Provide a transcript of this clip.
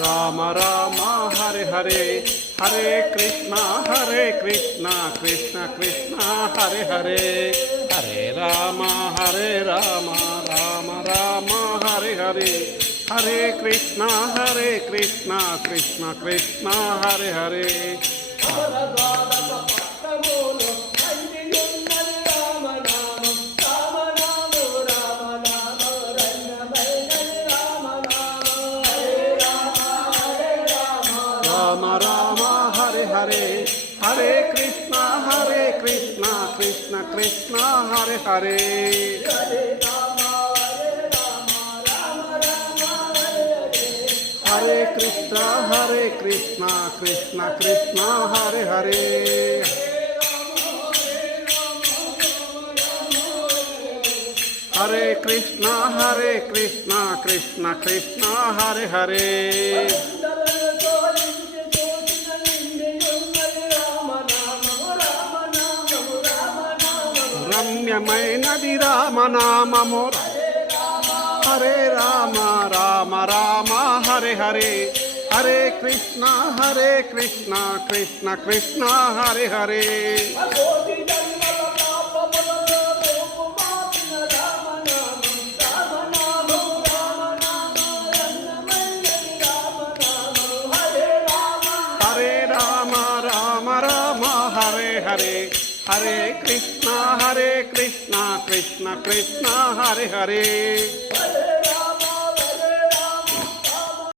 రామ రామ హరే హరే హరే కృష్ణ కృష్ణ కృష్ణ హరే హరే హరే రామ రామ రామ హరే హరే హరే కృష్ణ కృష్ణ కృష్ణ హరే హరే రామ రామ హరే హరే హరే కృష్ణ కృష్ణ కృష్ణ హరే హరే హరే కృష్ణ కృష్ణ కృష్ణ హరే హరే హరే కృష్ణ కృష్ణ కృష్ణ హరే హరే రమ్యమైనది రామనామము హరే రామ రామ రామ హరే హరే హరే కృష్ణ కృష్ణ కృష్ణ హరే హరే హరే రామ రామ రామ హరే హరే హరే కృష్ణ కృష్ణ కృష్ణ హరే హరే